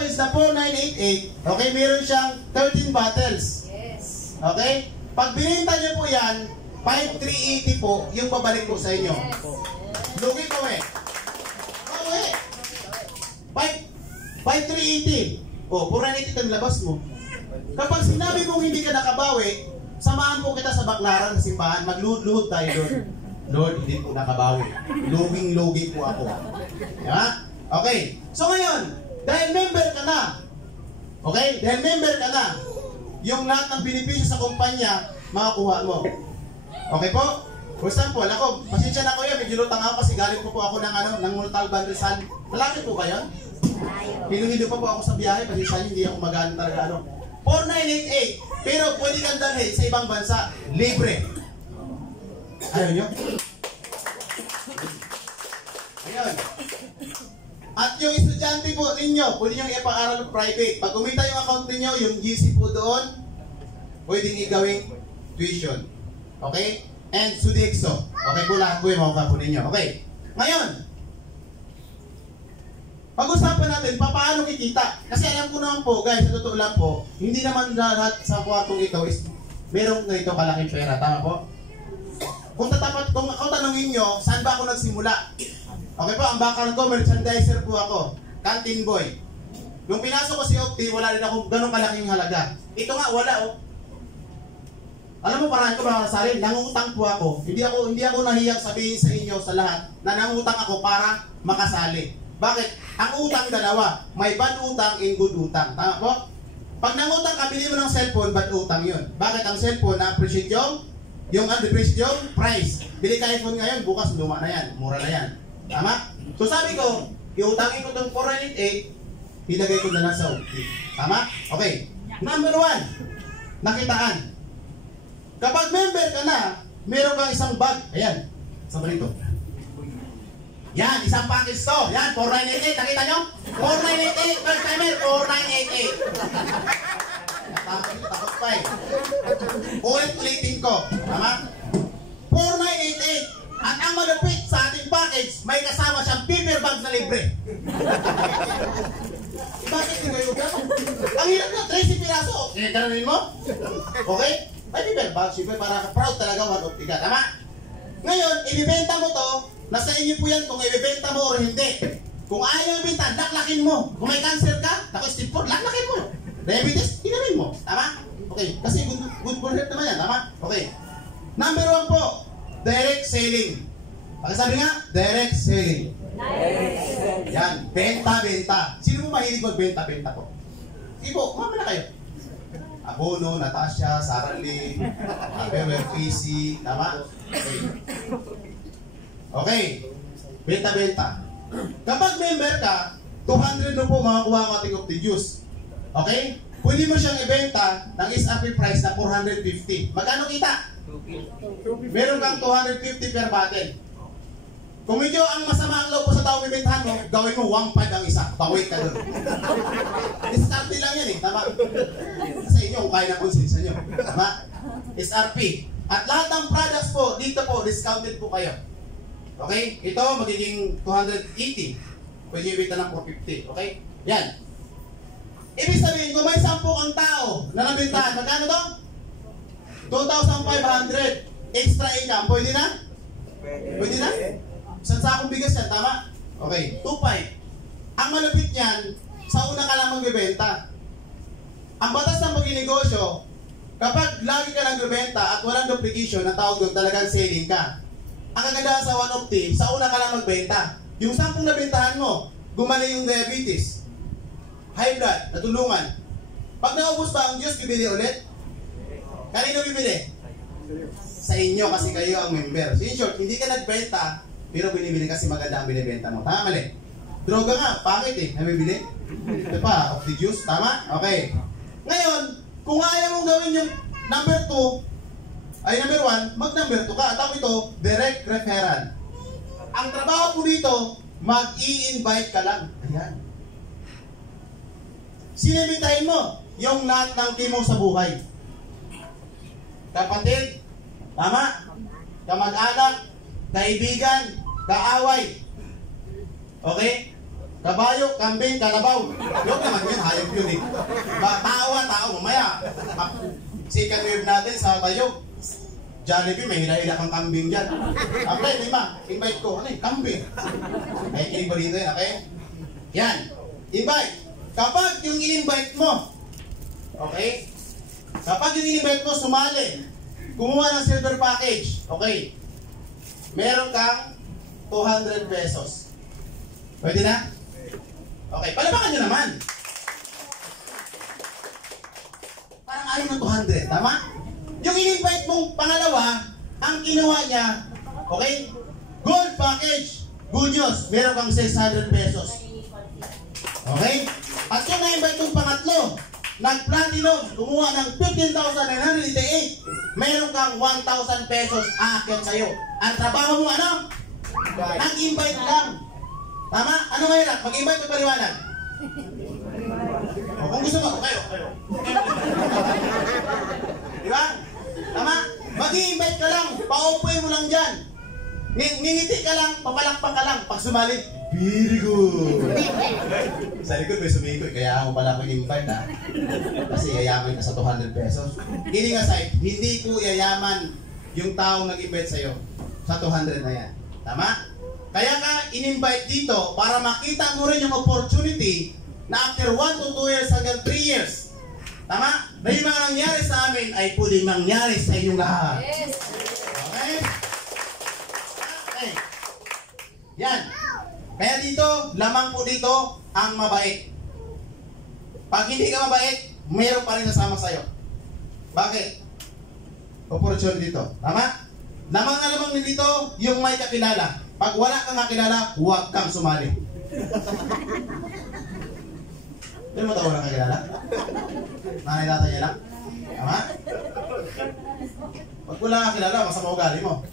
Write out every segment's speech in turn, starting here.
package na 4988, okay, meron siyang 13 bottles. Yes. Okay? Pag bininta niyo po yan, 5380 po yung babalik ko sa inyo. Yes. Lugi ko eh. Okay. 5380. Oh, 490 ang labas mo. Kapag sinabi mong hindi ka nakabawi, samahan po kita sa Baclaran na simbahan, magluhod-luhod tayo doon. Lord, hindi po nakabawi. Luging-lugi po ako. Diba? Okay. So ngayon, dahil member ka na, okay? Dahil member ka na, yung lahat ng benepisyo sa kumpanya, makakuha mo. Okay po? For example, ako, pasensya na ko yun, medyo lutang ako kasi galing po ako ng Montalban Rizal. Malapit po ba yun? Hilo-hilo pa po ako sa biyahe, pasensya nyo, hindi ako magano talaga 4988, pero pwede kang dalhin sa ibang bansa, libre. Ayaw nyo? Ayun. At yung estudyante po ninyo, pwede nyo ipang-aral private. Pag kumita yung account ninyo, yung GC po doon, pwedeng igawing tuition. Okay? And Sudexo. Okay po lahat po yung makuha po ninyo. Okay. Ngayon, pag-usapan natin, paano kikita? Kasi alam ko naman po, guys, sa totoo lang po, hindi naman lahat sa kwartong ito is merong ganito kalaking pera. Tama po? Kung tanongin nyo, saan ba ako nagsimula? Okay po, ang background ko, merchandiser po ako. Canteen boy. Nung pinasok ko si Octi, wala rin akong ganong kalaking halaga. Ito nga, wala oh. Alam mo, parang ko mga kasari, nangungutang po ako. Hindi ako nahiyang sabihin sa inyo sa lahat na nangungutang ako para makasali. Bakit? Ang utang dalawa. May bad utang and good utang. Tama po? Pag nangutang ka, bili mo ng cellphone, bad utang yun. Bakit ang cellphone na-appreciate yung undepreciate yung price. Bili ka iPhone ngayon, bukas luma na yan. Mura na yan. Tama? So sabi ko, iutangin ko itong 498, ilagay ko na lang sa Octi. Tama? Okay. Number 1, nakitaan. Kapag member ka na, meron kang isang bag. Ayan. Saan ba rito? Yan, isang package to. Yan, 4988. Nakita nyo? 4988. First timer, 4988. Takot pa eh. Ulit-ulitin ko. Tama? 4988. At ang malupit sa ating package, may kasama siyang paper bag na libre. Bakit hindi kayo gano'n? Ang hirap na, 13 piraso. Kinaganonin mo? Okay? May paper bag, siyempre para proud talaga one of tiga. Tama? Ngayon, ibibenta mo to, nasa inyo po yan kung ibibenta mo o hindi. Kung ayaw ibenta, laklakin mo. Kung may cancer ka, step 4, laklakin mo. Diabetes, tinamin mo. Tama? Okay. Kasi good for health naman yan. Tama? Okay. Number 1 po, direct selling. Pagkasabi nga, direct selling. Yan, benta-benta. Sino mo mahilig magbenta-benta po? Sige po, kumama na kayo. Abono, Natasha, Sarah Lee, Abewer, PC, tama? Okay. Okay. Benta-benta. Kapag member ka, 200 na po makakuha ang ating Octi Juice. Okay? Pwede mo siyang ibenta ng SRP price na 450. Magkano kita? Meron kang 250 per bottle. Kung medyo ang masama ang loob po sa tao bibentahan mo, gawin mo 1.5 ang isa. Bawit ka doon. SRP lang yan eh. Tama? Sa inyo, kung kaya na konsensya nyo. Tama? SRP. At lahat ng products po, dito po, discounted po kayo. Okay? Ito, magiging 280. Pwede yung ibenta ng 450. Okay? Yan. Ibig sabihin, kung may 10 ang tao na nabintahan, magkano to? 2,500. Extra income. Pwede na? Pwede na? Isang sakong bigas yan, tama? Okay, 2.5. Ang malapit niyan, sa una ka lang magbibenta. Ang batas ng pag-inegosyo, kapag lagi ka nagbibenta at walang duplication, ang tawag doon talagang selling ka. Ang kagandahan sa One Octi, sa una ka lang magbenta. Yung 10 nabentahan mo, gumaling yung diabetes, high blood, natulungan. Pag naubos pa ang Diyos, bibili ulit? Kanino bibili? Sa inyo kasi kayo ang member. So in short, hindi ka nagbenta, pero binibili kasi maganda ang binibenta mo. Tama, mali? Droga nga, pangit eh. Nabibili? Ito pa, Octi Juice. Tama? Okay. Ngayon, kung ayaw mong gawin yung number 2, ay number 1, mag-number 2 ka. Tawag ito, direct referral. Ang trabaho po dito, mag-i-invite ka lang. Ayan. Sinibitahin mo yung lahat ng kimo sa buhay. Kapatid, tama? Kamag-anak, kaibigan, kaaway. Okay? Kabayo, kambing, kalabaw. Huwag naman yun, hayop yun eh. Tao, mamaya. Second wave natin sa tayo. Jollibee, may hila-hila kang kambing dyan. Okay, lima, invite ko. Ano yung kambing? Ay, kinig ba dito yun, okay? Yan, invite. Kapag yung i-invite mo, okay? Kapag yung i-invite mo, sumali. Kumuha ng silver package, okay? Meron kang 200 pesos. Pwede na? Okay, palabakan nyo naman. Parang ayaw ng 200, tama? Yung in-invite mong pangalawa, ang kinuha niya, okay? Gold package. Good news, meron kang 600 pesos. Okay? At yung na-invite mong pangatlo, nag-platinum, kumuha ng 15,988, meron kang 1,000 pesos aakyat sa'yo. Ang trabaho mo ano? Nag-invite lang. Tama? Ano mahirap? Mag-invite o paliwanag? O, kung gusto mo, kayo. Diba? Tama? Mag-invite ka lang. Paupuin mo lang dyan. Ngingiti ka lang, papalakpak ka lang. Pag sumali, very good. Sa likod may sumikoy, kaya ako pala ko invite ha. Kasi yayaman ka sa 200 pesos. Kidding aside, hindi ko yayaman yung taong nag-invite sa'yo sa 200 na yan. Tama? Kaya ka in-invite dito para makita mo rin yung opportunity na after 1 to 2 years hanggang 3 years, tama? Na yung mga nangyari sa amin ay pwedeng mangyari sa inyong lahat. Yes. Okay? Okay. Yan. Kaya dito, lamang po dito ang mabait. Pag hindi ka mabait, mayroon pa rin kasama sa'yo. Bakit? Opportunity dito. Tama? Lamang na lamang din dito yung may kakilala. Pag wala kang kakilala, huwag kang sumali. Hindi mo tayo walang kakilala? Nanay tatay niya lang? Tama? Pag wala kang kakilala, masama ugali mo.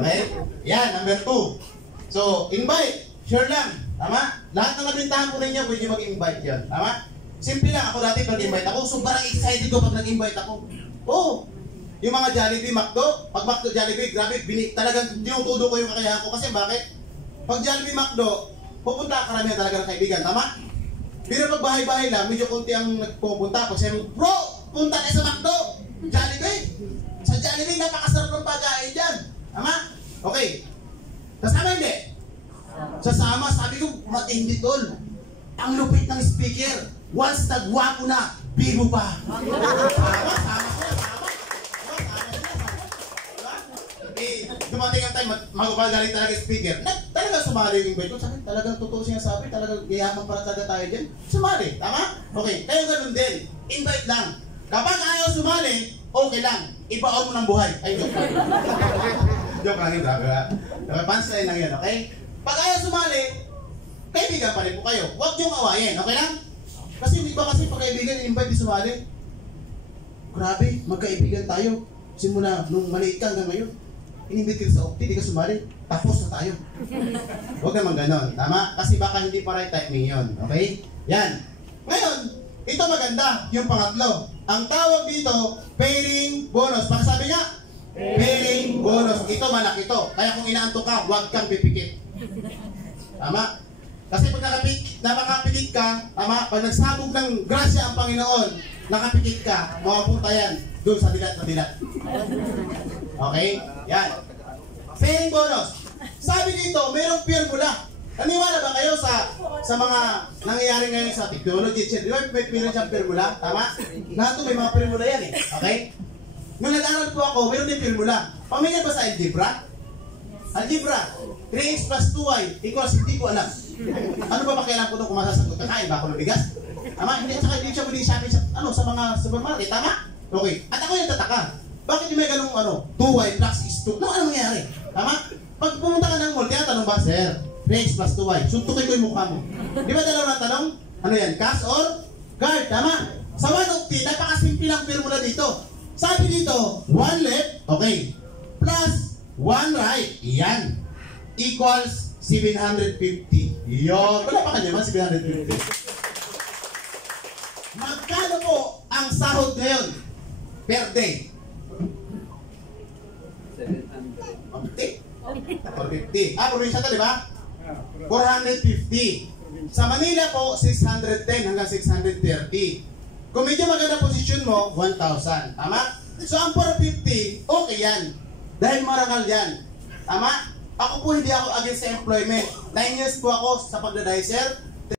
Okay? Yan, number 2. So, invite. Sure lang. Tama? Lahat ng nabintahan ko ninyo, pwede mag-invite yan. Tama? Simple lang. Ako dati pag-invite ako, sobrang excited ko pag nag-invite ako. Oo. Yung mga Jollibee, McDo, pag McDo, Jollibee, grabe, talagang tinutudo ko yung kakayahan ko. Kasi bakit? Pag Jollibee, McDo, pupunta karamihan talaga ng kaibigan. Tama? Pero pag bahay-bahay lang, medyo konti ang nagpupunta. Pag sabi mo, bro, punta na sa McDo, Jollibee. Sa Jollibee, napakasarap ng pagkain dyan. Tama? Okay. Kasama hindi? Sasama, sabi ko, matindi tol. Ang lupit ng speaker. Once nagwapo na, bibo pa. Sama ko na, sama. Dumating ang time, magpapagaling talaga yung speaker. Talagang sumali yung invite ko. Sabi, talagang totoo siya sabi, talagang yayaman para talaga tayo dyan. Sumali, tama? Okay, kaya ganun din. Invite lang. Kapag ayaw sumali, okay lang. Ibaon mo ng buhay. Ay, joke lang. Joke lang yun, grabe ha. Punchline lang yun, okay? Pag ayaw sumali, kaibigan pa rin po kayo. Huwag niyong awayin, okay lang? Kasi hindi ba kasi pag kaibigan, invite di sumali? Grabe, magkaibigan tayo. Simula nung maliit ka hanggang ngayon. Inimbit ka sa opti, di ka sumali, tapos na tayo. Huwag naman ganon, tama? Kasi baka hindi pa right timing yun, okay? Yan. Ngayon, ito maganda, yung pangatlo. Ang tawag dito, pairing bonus. Pagkasabi nga, pairing bonus. Ito malaki to. Kaya kung inaanto ka, huwag kang pipikit. Tama? Kasi pag nakapikit ka, tama? Pag nagsabog ng grasya ang Panginoon, nakapikit ka, mapapunta yan doon sa dilat na dilat. Okay? Yan. Pairing bonus. Sabi dito, mayroong pirmula. Naniwala ba kayo sa mga nangyayari ngayon sa technology? Di ba may siyang pirmula? Tama? Lahat may mga pirmula yan eh. Okay? Nung nag-aral po ako, mayroon din pirmula. Pamilyar ba sa algebra? Algebra. 3x plus 2y equals hindi ko alam. Ano ba pakialam ko doon kung masasagot? Kakain ba ako ng bigas? Tama? Hindi, saka hindi siya muli sa mga supermarket. Tama? Okay. At ako yung tataka. Bakit yung may ganung 2y plus is 2? Ano mangyari? Tama? Pag pumunta ka ng mall, tinatanong ba, sir, 3x plus 2y, suntukin ko yung mukha mo. Di ba dalawa na tanong? Ano yan? Cash or card? Tama? Sa 1 of T, napakasimple lang formula dito. Sabi dito, 1 left, okay, plus 1 right, yan, equals 750. Yun. Wala pa kanya man, 750. Magkano po ang sahod ngayon per day? 450. 450. Probinsya to, di ba? 450. Sa Manila po, 610 hanggang 630. Kung medyo maganda posisyon mo, 1,000. Tama? So ang 450, okay yan. Dahil marangal yan. Tama? Ako po hindi ako against sa employment. 9 years po ako sa pagdadicer.